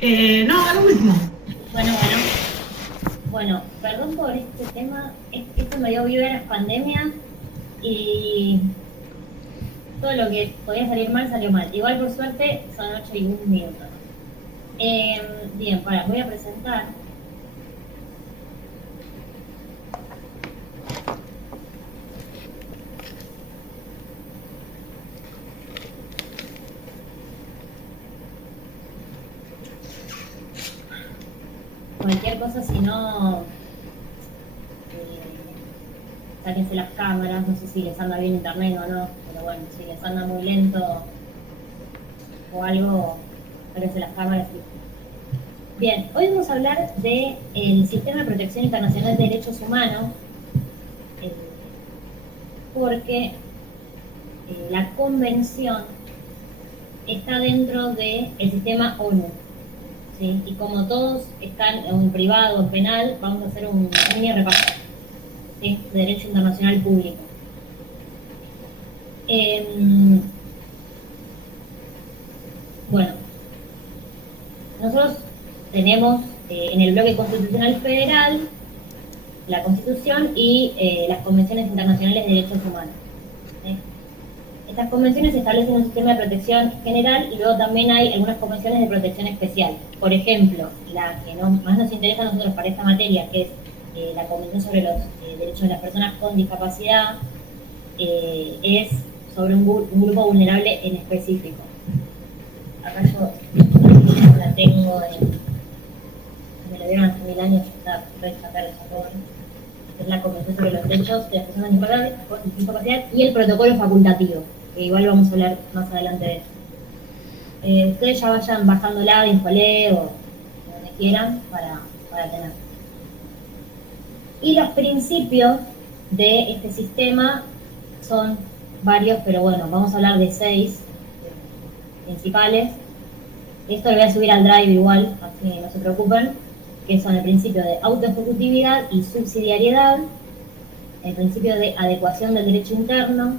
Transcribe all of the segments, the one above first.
No, lo último. Bueno, perdón por este tema. Esto me dio vibras pandemia y todo lo que podía salir mal salió mal. Igual por suerte son 8:01. Bien, voy a presentar. Cualquier cosa, si no, sáquense las cámaras, no sé si les anda bien internet o no, pero bueno, si les anda muy lento o algo, sáquense las cámaras. Bien, hoy vamos a hablar del Sistema de Protección Internacional de Derechos Humanos, porque la convención está dentro del sistema ONU. ¿Sí? Y como todos están en privado o en penal, vamos a hacer un mini repaso, ¿sí? De derecho internacional público. Bueno, nosotros tenemos en el bloque constitucional federal la Constitución y las convenciones internacionales de derechos humanos. ¿Sí? Estas convenciones establecen un sistema de protección general y luego también hay algunas convenciones de protección especial. Por ejemplo, la que más nos interesa a nosotros para esta materia, que es la Convención sobre los Derechos de las Personas con Discapacidad, es sobre un grupo vulnerable en específico. Acá yo la tengo me la dieron hace 1000 años, está rescatar esa joven. Es la Convención sobre los Derechos de las Personas con Discapacidad y el protocolo facultativo, que igual vamos a hablar más adelante de eso. Ustedes ya vayan bajándola de Infole o donde quieran para tener. Y los principios de este sistema son varios, pero bueno, vamos a hablar de 6 principales. Esto lo voy a subir al Drive igual, así que no se preocupen, que son el principio de autoejecutividad y subsidiariedad, el principio de adecuación del derecho interno,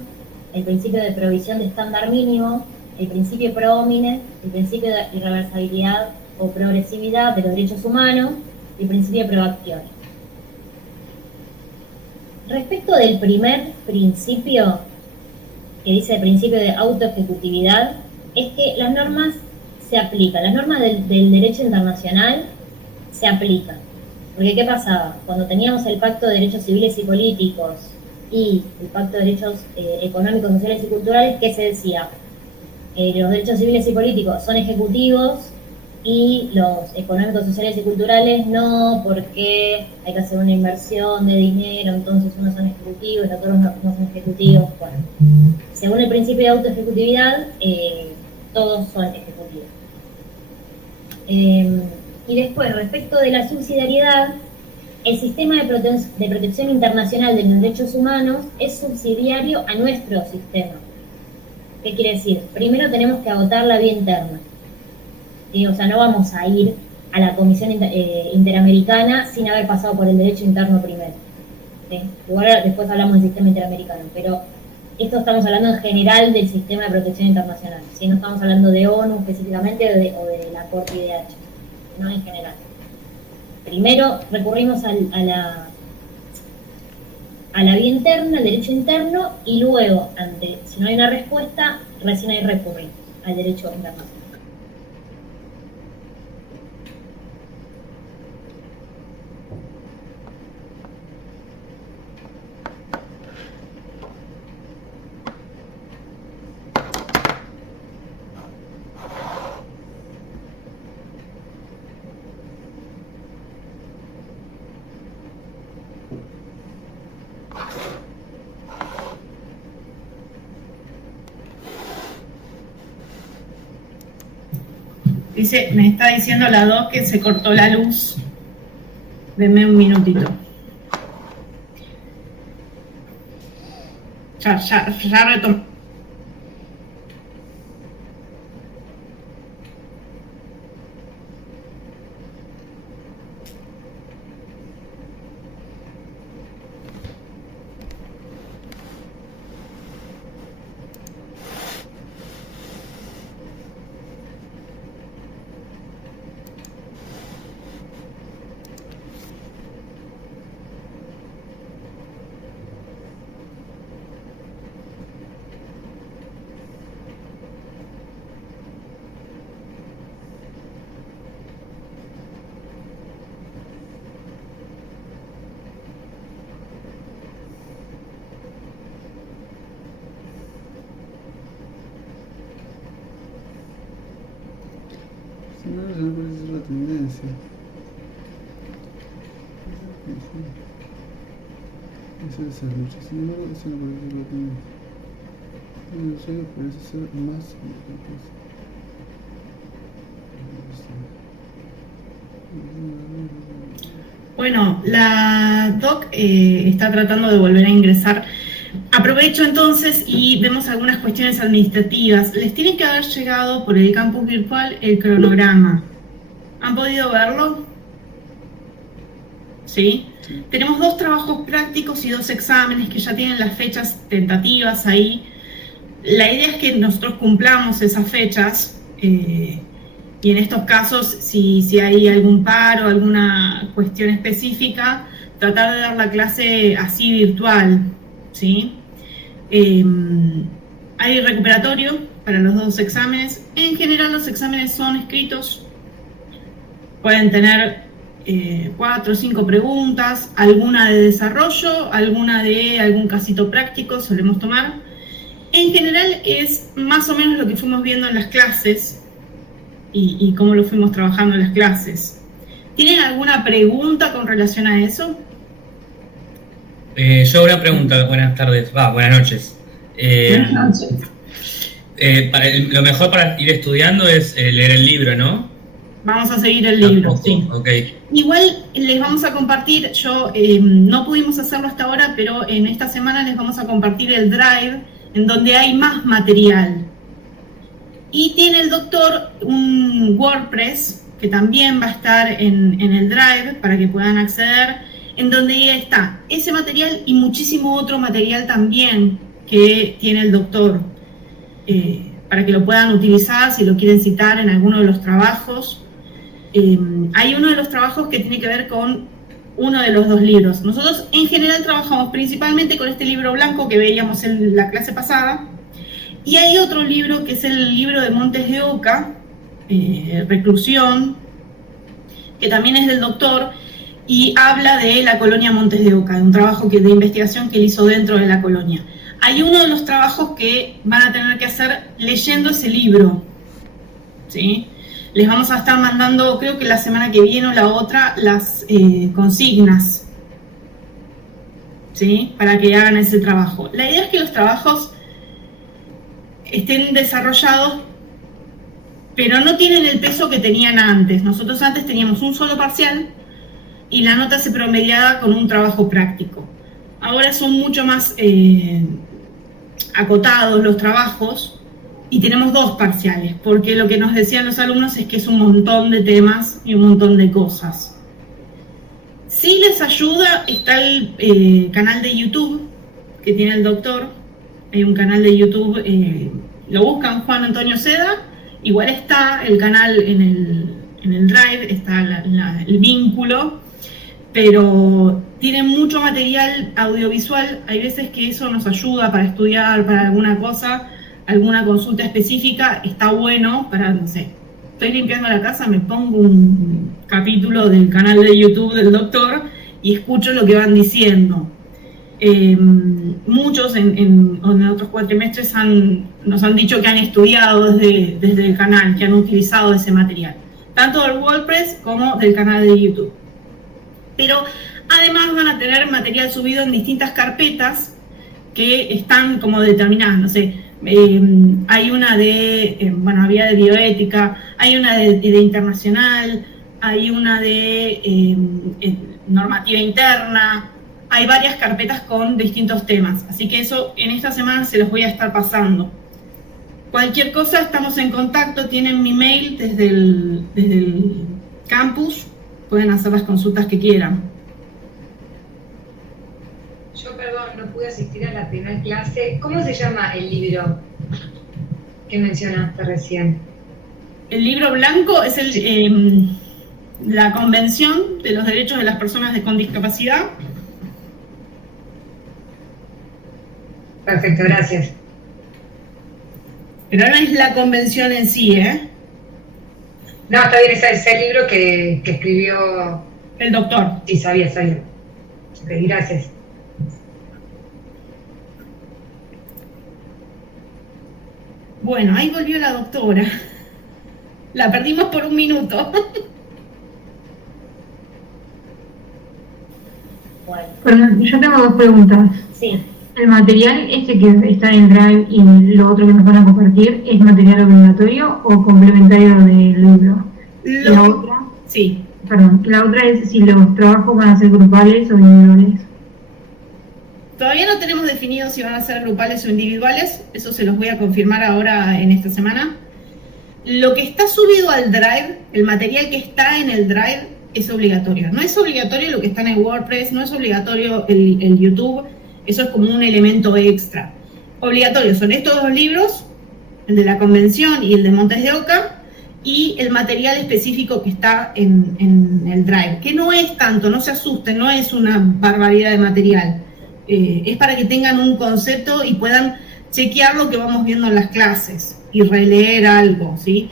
el principio de provisión de estándar mínimo, el principio pro homine, el principio de irreversibilidad o progresividad de los derechos humanos y el principio de proacción. Respecto del primer principio, que dice el principio de autoejecutividad, es que las normas se aplican, las normas del derecho internacional se aplican. Porque ¿qué pasaba? Cuando teníamos el Pacto de Derechos Civiles y Políticos y el Pacto de Derechos Económicos, Sociales y Culturales, ¿qué se decía? Los derechos civiles y políticos son ejecutivos y los económicos, sociales y culturales no, porque hay que hacer una inversión de dinero, entonces unos son ejecutivos y otros no son ejecutivos. Bueno, según el principio de autoejecutividad, todos son ejecutivos. Y después, respecto de la subsidiariedad, el sistema de protección internacional de los derechos humanos es subsidiario a nuestro sistema. ¿Qué quiere decir? Primero tenemos que agotar la vía interna. ¿Sí? O sea, no vamos a ir a la Comisión Interamericana sin haber pasado por el derecho interno primero. ¿Sí? Igual después hablamos del sistema interamericano, pero esto estamos hablando en general del sistema de protección internacional. ¿Sí? No estamos hablando de ONU específicamente o de la Corte IDH, no en general. Primero recurrimos a la vía interna, al derecho interno, y luego, si no hay una respuesta, recién hay que recurrir al derecho internacional. Dice, me está diciendo la 2 que se cortó la luz. Denme un minutito. Ya retomo. Si no, ya no puede ser la tendencia. Esa es la lucha. Sin embargo, esa no puede ser la tendencia. El usuario parece ser más importante. Bueno, la doc está tratando de volver a ingresar. Aprovecho entonces y vemos algunas cuestiones administrativas. Les tiene que haber llegado por el campus virtual el cronograma. ¿Han podido verlo? ¿Sí? Tenemos 2 trabajos prácticos y 2 exámenes que ya tienen las fechas tentativas ahí. La idea es que nosotros cumplamos esas fechas y en estos casos, si hay algún paro, alguna cuestión específica, tratar de dar la clase así virtual, ¿sí? Hay recuperatorio para los 2 exámenes. En general los exámenes son escritos, pueden tener 4 o 5 preguntas, alguna de desarrollo, alguna de algún casito práctico solemos tomar. En general es más o menos lo que fuimos viendo en las clases y cómo lo fuimos trabajando en las clases. ¿Tienen alguna pregunta con relación a eso? Yo una pregunta, buenas tardes, buenas noches. Buenas noches. Lo mejor para ir estudiando es leer el libro, ¿no? Vamos a seguir el libro, sí. Okay. Igual les vamos a compartir, no pudimos hacerlo hasta ahora, pero en esta semana les vamos a compartir el Drive, en donde hay más material. Y tiene el doctor un WordPress, que también va a estar en el Drive, para que puedan acceder, en donde está ese material y muchísimo otro material también que tiene el doctor, para que lo puedan utilizar si lo quieren citar en alguno de los trabajos. Hay uno de los trabajos que tiene que ver con uno de los 2 libros. Nosotros en general trabajamos principalmente con este libro blanco que veíamos en la clase pasada, y hay otro libro que es el libro de Montes de Oca, Reclusión, que también es del doctor y habla de la colonia Montes de Oca, de un trabajo de investigación que él hizo dentro de la colonia. Hay uno de los trabajos que van a tener que hacer leyendo ese libro, ¿sí? Les vamos a estar mandando, creo que la semana que viene o la otra, las consignas, ¿sí? Para que hagan ese trabajo. La idea es que los trabajos estén desarrollados, pero no tienen el peso que tenían antes. Nosotros antes teníamos un solo parcial y la nota se promediaba con un trabajo práctico. Ahora son mucho más acotados los trabajos y tenemos 2 parciales, porque lo que nos decían los alumnos es que es un montón de temas y un montón de cosas. Si les ayuda, está el canal de YouTube que tiene el doctor. Hay un canal de YouTube, lo buscan Juan Antonio Seda, igual está el canal en el Drive, está el vínculo, pero tiene mucho material audiovisual. Hay veces que eso nos ayuda para estudiar, para alguna cosa, alguna consulta específica, está bueno para, no sé, estoy limpiando la casa, me pongo un capítulo del canal de YouTube del doctor y escucho lo que van diciendo. Muchos en otros cuatrimestres nos han dicho que han estudiado desde el canal, que han utilizado ese material, tanto del WordPress como del canal de YouTube. Pero además van a tener material subido en distintas carpetas que están como determinadas, no sé, hay una había de bioética, hay una de internacional, hay una de normativa interna. Hay varias carpetas con distintos temas, así que eso en esta semana se los voy a estar pasando. Cualquier cosa, estamos en contacto, tienen mi mail desde el campus, pueden hacer las consultas que quieran. Yo, perdón, no pude asistir a la primera clase. ¿Cómo se llama el libro que mencionaste recién? El libro blanco es la Convención de los Derechos de las Personas con Discapacidad. Perfecto, gracias. Pero no es la convención en sí, ¿eh? No, está bien, es el libro que escribió... El doctor. Sí, sabía. Ok, gracias. Bueno, ahí volvió la doctora. La perdimos por un minuto. Bueno, Perdón, yo tengo dos preguntas. sí. ¿El material este que está en Drive y lo otro que nos van a compartir es material obligatorio o complementario del libro? La otra, Sí. perdón, la otra es si los trabajos van a ser grupales o individuales. Todavía no tenemos definido si van a ser grupales o individuales, eso se los voy a confirmar ahora en esta semana. Lo que está subido al Drive, el material que está en el Drive, es obligatorio. No es obligatorio lo que está en el WordPress, no es obligatorio el YouTube, eso es como un elemento extra. Obligatorio son estos dos libros, el de la convención y el de Montes de Oca, y el material específico que está en el Drive, que no es tanto, no se asusten, no es una barbaridad de material. Es para que tengan un concepto y puedan chequear lo que vamos viendo en las clases y releer algo, ¿sí?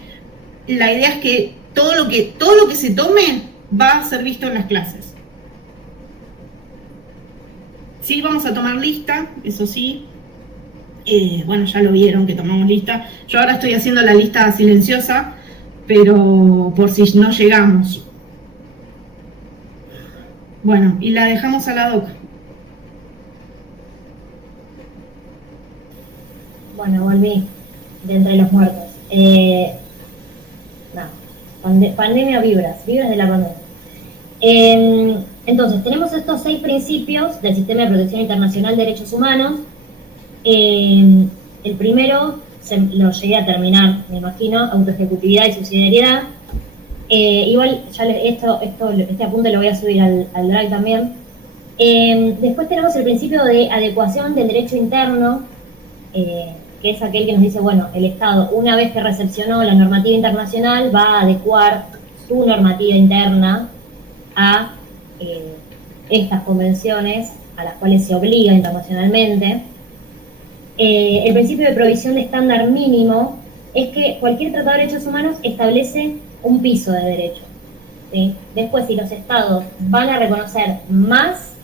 La idea es que todo lo que se tome va a ser visto en las clases. Sí, vamos a tomar lista, eso sí. Bueno, ya lo vieron que tomamos lista. Yo ahora estoy haciendo la lista silenciosa, pero por si no llegamos. Bueno, y la dejamos a la doc. Bueno, volví de entre los muertos. Pandemia vibras de la pandemia. Entonces, tenemos estos 6 principios del Sistema de Protección Internacional de Derechos Humanos. El primero lo llegué a terminar, me imagino, autoejecutividad y subsidiariedad. Igual, ya este apunte lo voy a subir al Drive también. Después tenemos el principio de adecuación del derecho interno, que es aquel que nos dice, bueno, el Estado, una vez que recepcionó la normativa internacional, va a adecuar su normativa interna a estas convenciones a las cuales se obliga internacionalmente. El principio de provisión de estándar mínimo es que cualquier tratado de derechos humanos establece un piso de derecho, ¿sí? Después, si los estados van a reconocer más,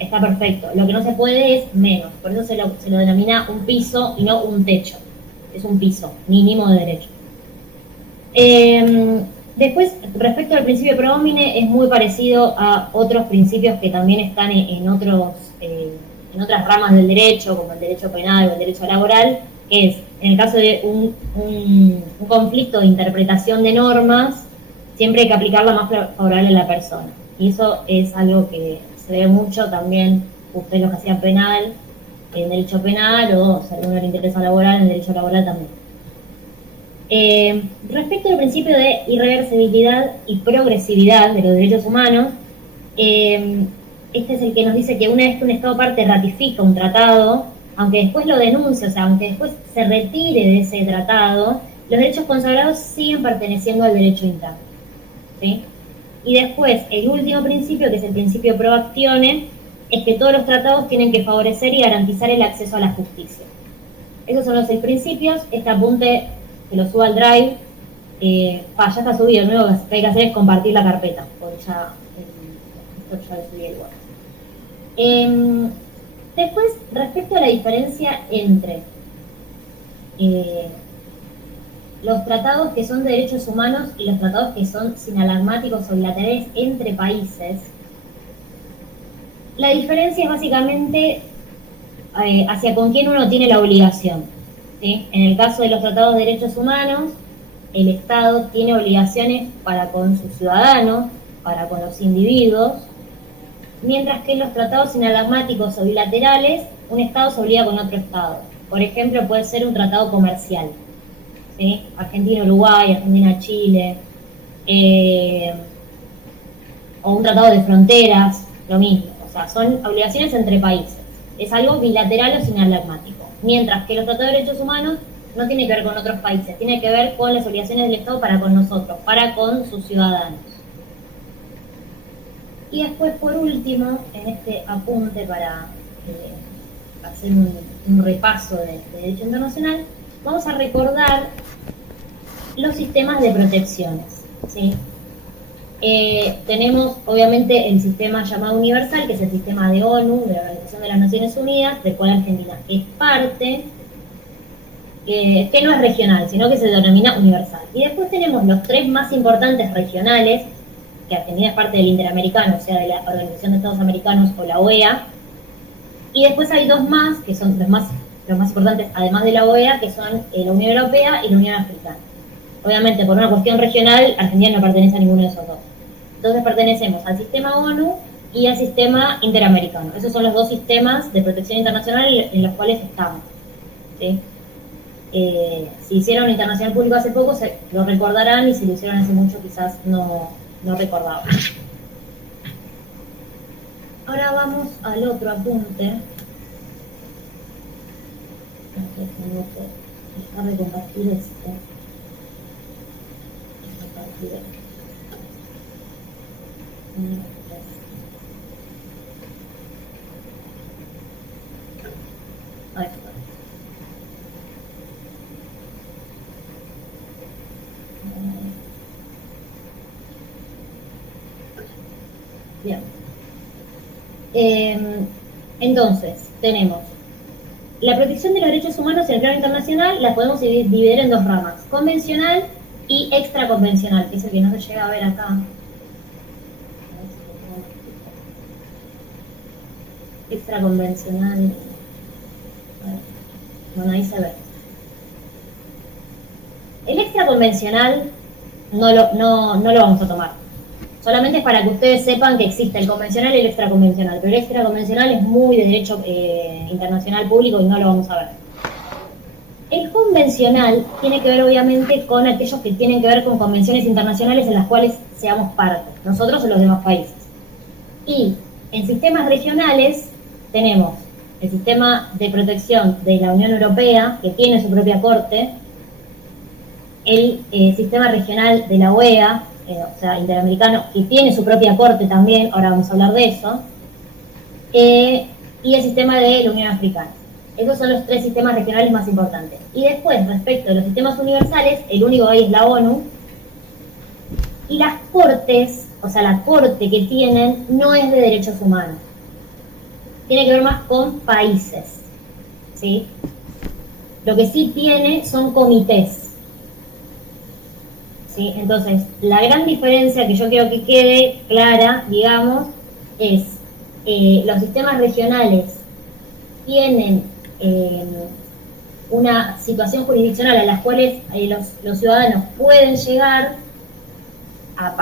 está perfecto. Lo que no se puede es menos. Por eso se lo denomina un piso y no un techo. Es un piso mínimo de derecho. Después, respecto al principio de pro homine, es muy parecido a otros principios que también están en otras ramas del derecho, como el derecho penal o el derecho laboral, que es, en el caso de un conflicto de interpretación de normas, siempre hay que aplicar la más favorable a la persona. Y eso es algo que se ve mucho también, ustedes los que hacían penal, en derecho penal, o si a alguno le interesa laboral, en derecho laboral también. Respecto al principio de irreversibilidad y progresividad de los derechos humanos, este es el que nos dice que una vez que un Estado parte ratifica un tratado, aunque después lo denuncie, o sea, aunque después se retire de ese tratado, los derechos consagrados siguen perteneciendo al derecho interno, ¿sí? Y después, el último principio, que es el principio pro actione, es que todos los tratados tienen que favorecer y garantizar el acceso a la justicia. Esos son los 6 principios. Este apunte que lo subo al Drive, ya está subido. Lo único que hay que hacer es compartir la carpeta, porque ya lo subí igual. Después, respecto a la diferencia entre los tratados que son de derechos humanos y los tratados que son sinalagmáticos o bilaterales entre países, la diferencia es básicamente hacia con quién uno tiene la obligación, ¿sí? En el caso de los tratados de derechos humanos, el Estado tiene obligaciones para con sus ciudadanos, para con los individuos, mientras que en los tratados sinalagmáticos o bilaterales, un Estado se obliga con otro Estado. Por ejemplo, puede ser un tratado comercial, ¿sí? Argentina-Uruguay, Argentina-Chile, o un tratado de fronteras, lo mismo. O sea, son obligaciones entre países. Es algo bilateral o sinalagmático. Mientras que los tratados de derechos humanos no tiene que ver con otros países, tiene que ver con las obligaciones del Estado para con nosotros, para con sus ciudadanos. Y después, por último, en este apunte para hacer un repaso de derecho internacional, vamos a recordar los sistemas de protecciones, ¿sí? Tenemos, obviamente, el sistema llamado universal, que es el sistema de ONU, de la Organización de las Naciones Unidas, del cual Argentina es parte. que no es regional, sino que se denomina universal. Y después tenemos los 3 más importantes regionales, que Argentina es parte del Interamericano, o sea, de la Organización de Estados Americanos o la OEA. Y después hay 2 más, que son los más importantes, además de la OEA, que son la Unión Europea y la Unión Africana. Obviamente, por una cuestión regional, Argentina no pertenece a ninguno de esos 2. Entonces pertenecemos al sistema ONU y al sistema interamericano. Esos son los 2 sistemas de protección internacional en los cuales estamos, ¿sí? Si hicieron internacional público hace poco, lo recordarán, y si lo hicieron hace mucho, quizás no recordaban. Ahora vamos al otro apunte. Tengo que dejar de compartir esto. Compartir esto. Ahí está. Bien. Entonces, tenemos la protección de los derechos humanos en el plano internacional. La podemos dividir en 2 ramas: convencional y extraconvencional, que es el que no se llega a ver acá. Extraconvencional. Bueno, ahí se ve. El extraconvencional no lo vamos a tomar. Solamente es para que ustedes sepan que existe el convencional y el extraconvencional, pero el extraconvencional es muy de derecho internacional público y no lo vamos a ver. El convencional tiene que ver obviamente con aquellos que tienen que ver con convenciones internacionales en las cuales seamos parte, nosotros o los demás países. Y en sistemas regionales tenemos el sistema de protección de la Unión Europea, que tiene su propia corte, el sistema regional de la OEA, o sea, interamericano, que tiene su propia corte también, ahora vamos a hablar de eso, y el sistema de la Unión Africana. Esos son los 3 sistemas regionales más importantes. Y después, respecto de los sistemas universales, el único que hay es la ONU, y las cortes, o sea, la corte que tienen no es de derechos humanos. Tiene que ver más con países, ¿sí? Lo que sí tiene son comités. ¿Sí? Entonces, la gran diferencia que yo quiero que quede clara, digamos, es los sistemas regionales tienen una situación jurisdiccional a las cuales los ciudadanos pueden llegar a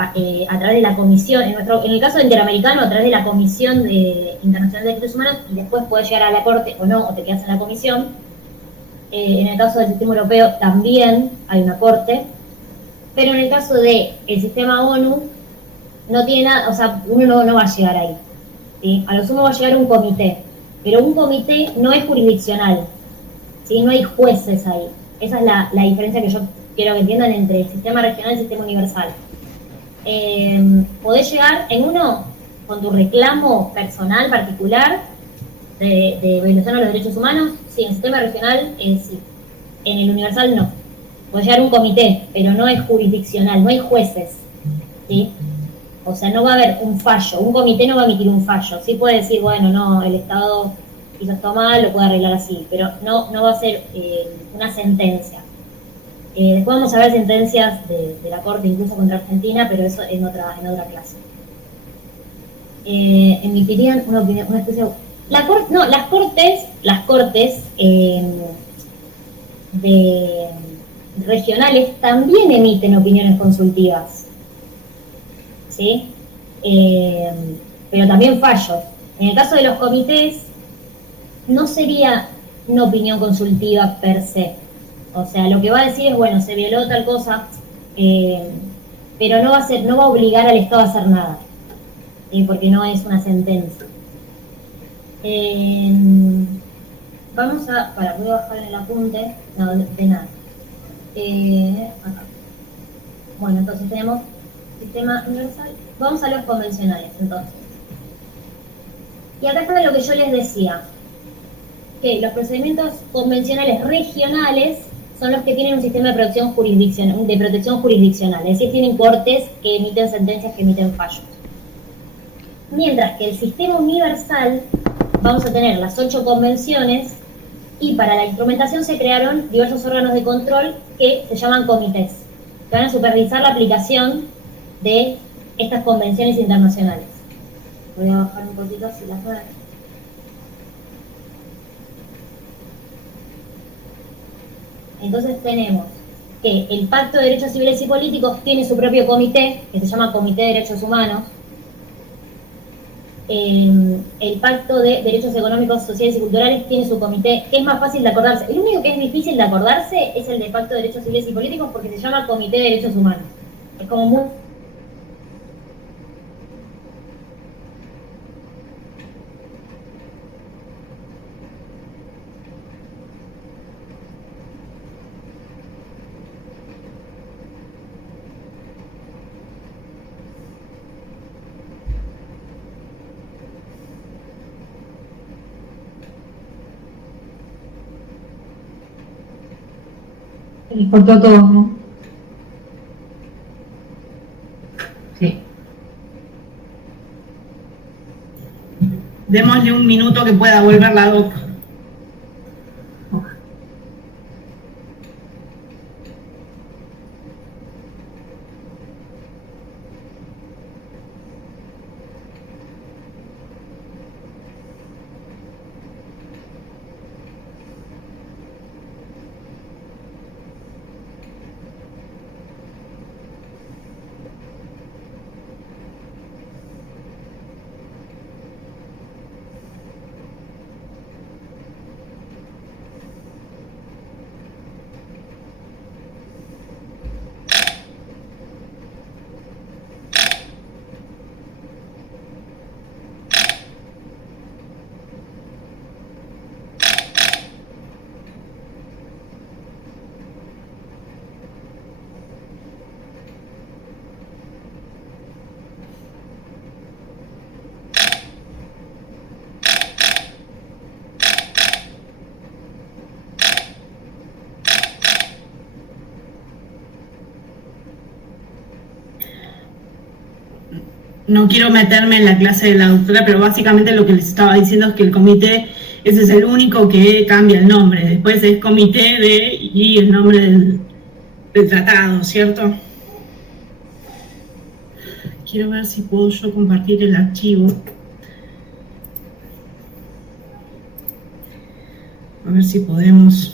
través de la Comisión, en el caso interamericano, a través de la Comisión Internacional de Derechos Humanos, y después puedes llegar a la Corte o no, o te quedas en la Comisión. En el caso del sistema europeo también hay una Corte. Pero en el caso del sistema ONU, no tiene nada, o sea, uno no va a llegar ahí, ¿sí? A lo sumo va a llegar un comité, pero un comité no es jurisdiccional, ¿sí? No hay jueces ahí. Esa es la diferencia que yo quiero que entiendan entre el sistema regional y el sistema universal. Podés llegar en uno con tu reclamo personal, particular, de violación a los derechos humanos. Sí, en el sistema regional sí, en el universal no. Puede llegar un comité, pero no es jurisdiccional, no hay jueces, ¿sí? O sea, no va a haber un fallo, un comité no va a emitir un fallo. Sí puede decir, bueno, no, el Estado hizo esto mal, lo puede arreglar así, pero no va a ser una sentencia. Después vamos a ver sentencias de la Corte, incluso contra Argentina, pero eso en otra clase. Emitirían una especie de... las cortes regionales también emiten opiniones consultivas, ¿sí? Pero también fallos. En el caso de los comités, no sería una opinión consultiva per se. O sea, lo que va a decir es, bueno, se violó tal cosa, pero no va a obligar al Estado a hacer nada, porque no es una sentencia. Vamos a... voy a bajar en el apunte. No, de nada. Acá. Bueno, entonces tenemos sistema universal. Vamos a los convencionales, entonces. Y acá está lo que yo les decía, que los procedimientos convencionales regionales son los que tienen un sistema de protección jurisdiccional, es decir, tienen cortes que emiten sentencias, que emiten fallos. Mientras que el sistema universal, vamos a tener las 8 convenciones Y para la instrumentación se crearon diversos órganos de control que se llaman comités, que van a supervisar la aplicación de estas convenciones internacionales. Voy a bajar un poquito si las ven. Entonces tenemos que el Pacto de Derechos Civiles y Políticos tiene su propio comité, que se llama Comité de Derechos Humanos. El Pacto de Derechos Económicos, Sociales y Culturales tiene su comité, que es más fácil de acordarse. El único que es difícil de acordarse es el de Pacto de Derechos Civiles y Políticos, porque se llama Comité de Derechos Humanos. Es como muy... Se les cortó a todos, ¿no? Sí. Démosle un minuto que pueda volver la doc. No quiero meterme en la clase de la doctora, pero básicamente lo que les estaba diciendo es que el comité, ese es el único que cambia el nombre. Después es comité de y el nombre del tratado, ¿cierto? Quiero ver si puedo yo compartir el archivo. A ver si podemos.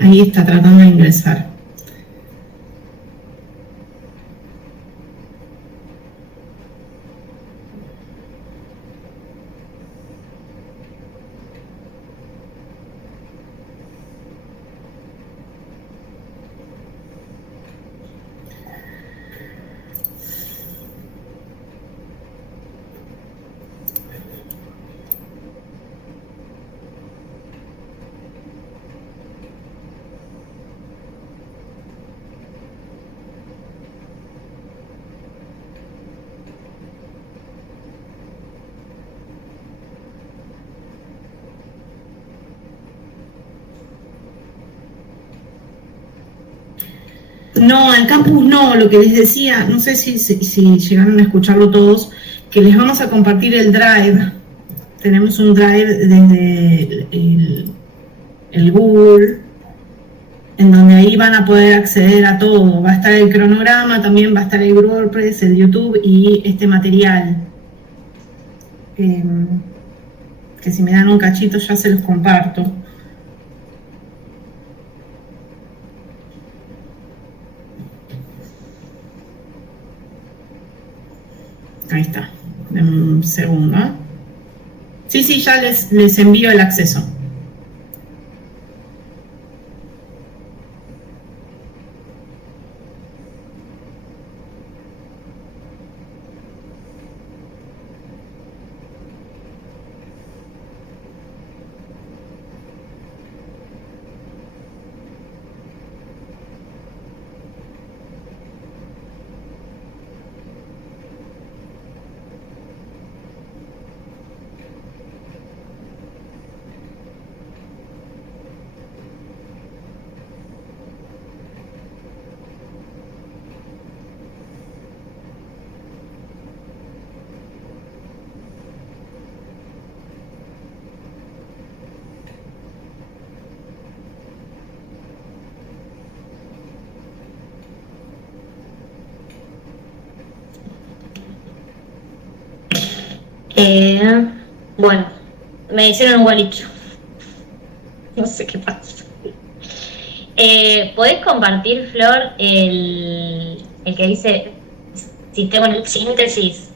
Ahí está tratando de ingresar. No, en campus no, lo que les decía, no sé si llegaron a escucharlo todos, que les vamos a compartir el Drive. Tenemos un Drive desde el Google, en donde ahí van a poder acceder a todo. Va a estar el cronograma, también va a estar el WordPress, el YouTube y este material. Que si me dan un cachito ya se los comparto. Ahí está. Un segundo. Sí, ya les envío el acceso. Bueno, me hicieron un gualicho. No sé qué pasa. ¿Podés compartir, Flor, el que dice sistema de síntesis?